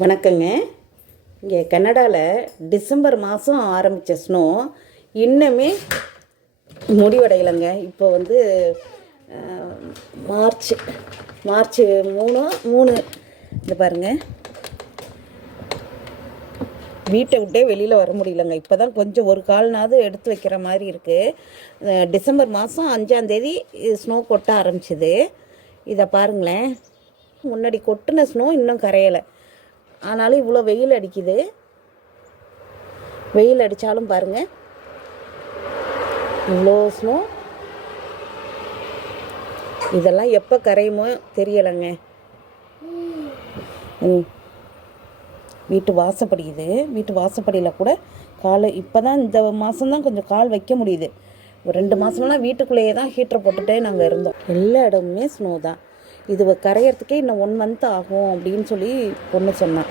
வணக்கங்க. இங்கே கனடாவில் டிசம்பர் மாதம் ஆரம்பித்த ஸ்னோ இன்னுமே முடிவடையலைங்க. இப்போ வந்து மார்ச் மார்ச் 3 இந்த பாருங்கள், வீட்டை விட்டே வெளியில் வர முடியலங்க. இப்போ தான் கொஞ்சம் ஒரு கால்னாவது எடுத்து வைக்கிற மாதிரி இருக்குது. டிசம்பர் மாதம் 5ஆம் தேதி ஸ்னோ கொட்ட ஆரம்பிச்சிது. இதை பாருங்களேன், முன்னாடி கொட்டின ஸ்னோ இன்னும் கரையலை. ஆனாலும் இவ்வளோ வெயில் அடிக்குது. வெயில் அடித்தாலும் பாருங்கள், இவ்வளோ ஸ்னோ. இதெல்லாம் எப்போ கரையுமோ தெரியலைங்க. வீட்டு வாசப்படியில் கூட காலை இப்போ தான் இந்த மாதம்தான் கொஞ்சம் கால் வைக்க முடியுது. ஒரு 2 மாதம்லாம் வீட்டுக்குள்ளேயே தான் ஹீட்டரை போட்டுகிட்டே நாங்கள் இருந்தோம். எல்லா இடமுமே ஸ்னோ தான். இது கரையிறதுக்கே இன்னும் 1 மந்த் ஆகும் அப்படின்னு சொல்லி பொண்ணு சொன்னான்.